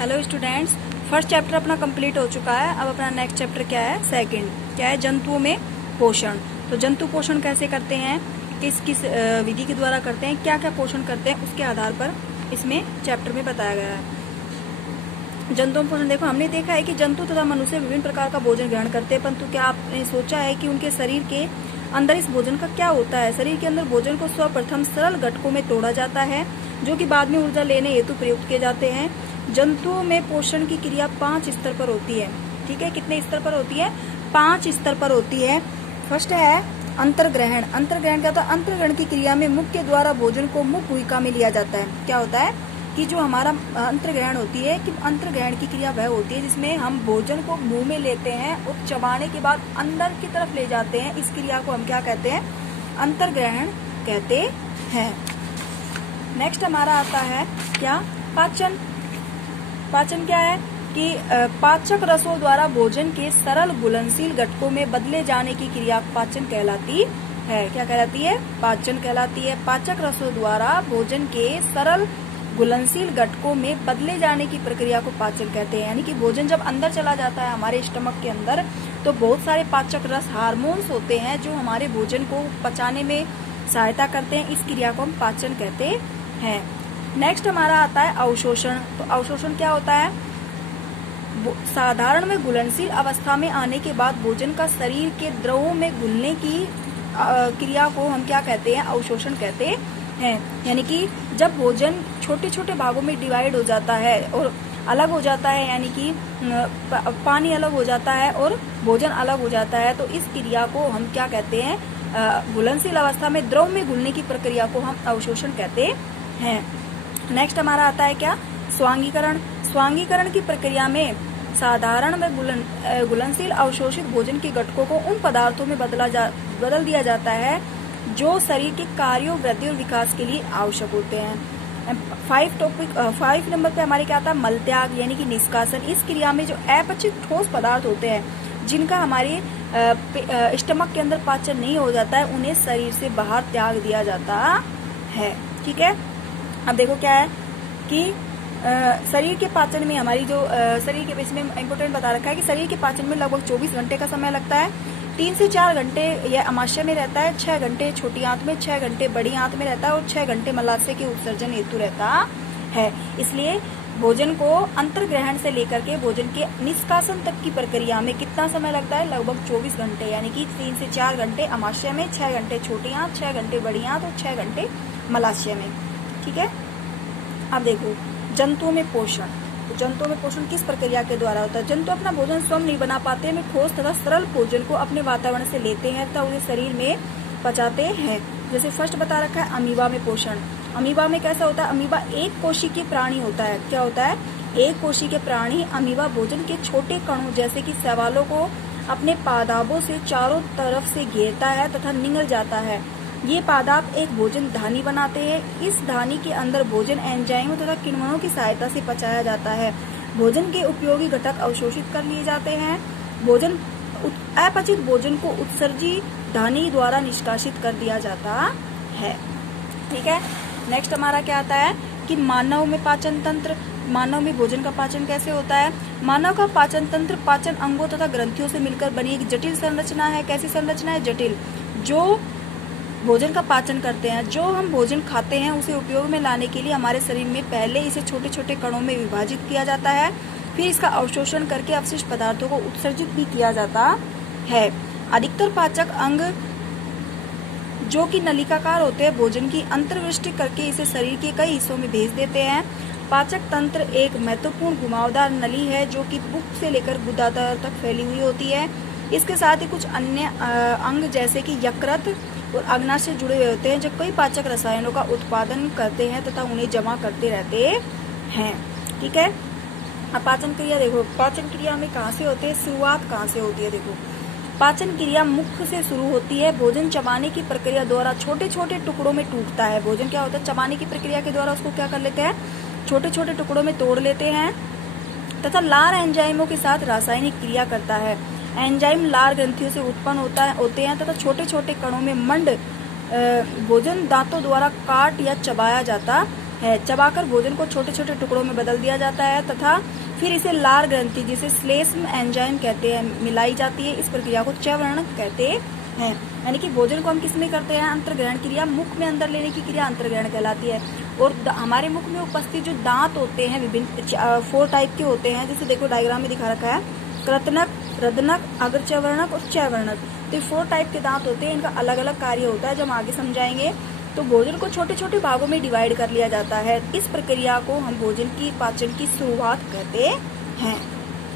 Hello students, first chapter अपना complete हो चुका है। अब अपना नेक्स्ट चैप्टर क्या है? सेकंड क्या है? जंतुओं में पोषण। तो जंतु पोषण कैसे करते हैं, किस किस विधि के द्वारा करते हैं, क्या क्या पोषण करते हैं, उसके आधार पर इसमें चैप्टर में बताया गया है। जंतुओं में पोषण देखो, हमने देखा है कि जंतु तथा मनुष्य विभिन्न प्रकार का भोजन ग्रहण करते हैं, परंतु क्या आपने सोचा है कि उनके शरीर के अंदर इस भोजन का क्या होता है? शरीर के अंदर भोजन को सर्वप्रथम सरल घटकों में तोड़ा जाता है, जो कि बाद में ऊर्जा लेने हेतु प्रयुक्त किए जाते हैं। जंतुओं में पोषण की क्रिया 5 स्तर पर होती है। ठीक है, कितने स्तर पर होती है? 5 स्तर पर होती है। फर्स्ट है अंतर्ग्रहण। अंतर्ग्रहण क्या होता है? अंतर्ग्रहण की क्रिया में मुख्य द्वारा भोजन को मुख्य भूमिका में लिया जाता है। क्या होता है कि जो हमारा अंतर्ग्रहण होती है, कि अंतर्ग्रहण की क्रिया वह होती है जिसमें हम भोजन को मुंह में लेते हैं और चबाने के बाद अंदर की तरफ ले जाते हैं। इस क्रिया को हम क्या कहते हैं? अंतर्ग्रहण कहते हैं। नेक्स्ट हमारा आता है क्या? पाचन। पाचन क्या है कि पाचक रसों द्वारा भोजन के सरल घुलनशील घटकों में बदले जाने की क्रिया पाचन कहलाती है। क्या कहलाती है? पाचन कहलाती है। पाचक रसों द्वारा भोजन के सरल घुलनशील घटकों में बदले जाने की प्रक्रिया को पाचन कहते हैं। यानी कि भोजन जब अंदर चला जाता है हमारे स्टमक के अंदर, तो बहुत सारे पाचक रस हार्मोन्स होते हैं जो हमारे भोजन को पचाने में सहायता करते हैं। इस क्रिया को हम पाचन कहते हैं। नेक्स्ट हमारा आता है अवशोषण। तो अवशोषण क्या होता है? साधारण में घुलनशील अवस्था में आने के बाद भोजन का शरीर के द्रवों में घुलने की क्रिया को हम क्या कहते हैं? अवशोषण कहते हैं। यानी कि जब भोजन छोटे छोटे भागों में डिवाइड हो जाता है और अलग हो जाता है, यानी कि पानी अलग हो जाता है और भोजन अलग हो जाता है, तो इस क्रिया को हम क्या कहते हैं? घुलनशील अवस्था में द्रव में घुलने की प्रक्रिया को हम अवशोषण कहते हैं। नेक्स्ट हमारा आता है क्या? स्वांगीकरण। स्वांगीकरण की प्रक्रिया में साधारण में घुलनशील अवशोषित भोजन के घटकों को उन पदार्थों में बदल दिया जाता है जो शरीर के कार्यों, वृद्धि और विकास के लिए आवश्यक होते हैं। 5 नंबर पे हमारे क्या आता है? मलत्याग यानी कि निष्कासन। इस क्रिया में जो अपचित ठोस पदार्थ होते हैं जिनका हमारे स्टमक के अंदर पाचन नहीं हो जाता है, उन्हें शरीर से बाहर त्याग दिया जाता है। ठीक है, अब देखो क्या है कि शरीर के पाचन में हमारी जो शरीर के इसमें इम्पोर्टेंट बता रखा है कि शरीर के पाचन में लगभग 24 घंटे का समय लगता है। 3 से 4 घंटे यह अमाशय में रहता है, 6 घंटे छोटी आंत में, 6 घंटे बड़ी आंत में रहता है और 6 घंटे मलाशय के उत्सर्जन हेतु रहता है। इसलिए भोजन को अंतर्ग्रहण से लेकर के भोजन के निष्कासन तक की प्रक्रिया में कितना समय लगता है? लगभग 24 घंटे। यानी कि 3 से 4 घंटे अमाशय में, 6 घंटे छोटी आंत, 6 घंटे बड़ी आंत और 6 घंटे मलाशय में। ठीक है, अब देखो जंतुओं में पोषण। तो जंतुओं में पोषण किस प्रक्रिया के द्वारा होता है? जंतु अपना भोजन स्वयं नहीं बना पाते, वे ठोस तथा सरल भोजन को अपने वातावरण से लेते हैं तथा उन्हें शरीर में पचाते हैं। जैसे फर्स्ट बता रखा है अमीबा में पोषण। अमीबा में कैसा होता है? अमीबा एक कोशिकीय प्राणी होता है। क्या होता है? एक कोशिकीय प्राणी अमीबा भोजन के छोटे कणों जैसे कि शैवालों को अपने पादापों से चारों तरफ से घेरता है तथा निगल जाता है। ये पादाप एक भोजन धानी बनाते हैं। इस धानी के अंदर भोजन एंजाइमों तथा किण्वों की सहायता से पचाया जाता है। भोजन के उपयोगी घटक अवशोषित कर लिए जाते हैं। भोजन अपचित भोजन को उत्सर्जी धानी द्वारा निष्कासित कर दिया जाता है। ठीक है, नेक्स्ट हमारा क्या आता है कि मानव में पाचन तंत्र। मानव में भोजन का पाचन कैसे होता है? मानव का पाचन तंत्र पाचन अंगों तथा ग्रंथियों से मिलकर बनी एक जटिल संरचना है। कैसी संरचना है? जटिल। जो भोजन का पाचन करते हैं, जो हम भोजन खाते हैं उसे उपयोग में लाने के लिए हमारे शरीर में पहले इसे छोटे छोटे कणों में विभाजित किया जाता है, फिर इसका अवशोषण करके अवशिष्ट पदार्थों को उत्सर्जित भी किया जाता है। अधिकतर पाचक अंग जो कि नलिकाकार होते हैं, भोजन की अंतर्वृष्टि करके इसे शरीर के कई हिस्सों में भेज देते हैं। पाचक तंत्र एक महत्वपूर्ण घुमावदार नली है जो कि बुक से लेकर गुदादार तक फैली हुई होती है। इसके साथ ही कुछ अन्य अंग जैसे कि यकृत और अग्नाशय से जुड़े हुए होते हैं जो कई पाचक रसायनों का उत्पादन करते हैं तथा उन्हें जमा करते रहते हैं। ठीक है, अब पाचन क्रिया देखो, पाचन क्रिया में कहाँ से होते हैं? शुरुआत कहाँ से होती है? देखो, पाचन क्रिया मुख से शुरू होती है। भोजन चबाने की प्रक्रिया द्वारा छोटे छोटे टुकड़ों में टूटता है। भोजन क्या होता है? चबाने की प्रक्रिया के द्वारा उसको क्या कर लेते हैं? छोटे छोटे टुकड़ों में तोड़ लेते हैं तथा लार एंजाइमों के साथ रासायनिक क्रिया करता है। एंजाइम लार ग्रंथियों से उत्पन्न होते हैं तथा छोटे छोटे कणों में मंड भोजन दांतों द्वारा काट या चबाया जाता है। चबाकर भोजन को छोटे छोटे टुकड़ों में बदल दिया जाता है तथा फिर इसे लार ग्रंथि जिसे श्लेष्म एंजाइम कहते हैं मिलाई जाती है। इस प्रक्रिया को च्यवरण कहते हैं। यानी कि भोजन को हम किस में करते हैं? अंतर्ग्रहण क्रिया, मुख में अंदर लेने की क्रिया अंतर्ग्रहण कहलाती है। और हमारे मुख में उपस्थित जो दांत होते हैं विभिन्न 4 टाइप के होते हैं, जैसे देखो डायग्राम में दिखा रखा है, कृतनक, रदनक, अग्रच्यवर्णक और च्यवर्णक। तो 4 टाइप के दांत होते हैं, इनका अलग अलग कार्य होता है जो हम आगे समझाएंगे। तो भोजन को छोटे छोटे भागों में डिवाइड कर लिया जाता है। इस प्रक्रिया को हम भोजन की पाचन की शुरुआत कहते हैं।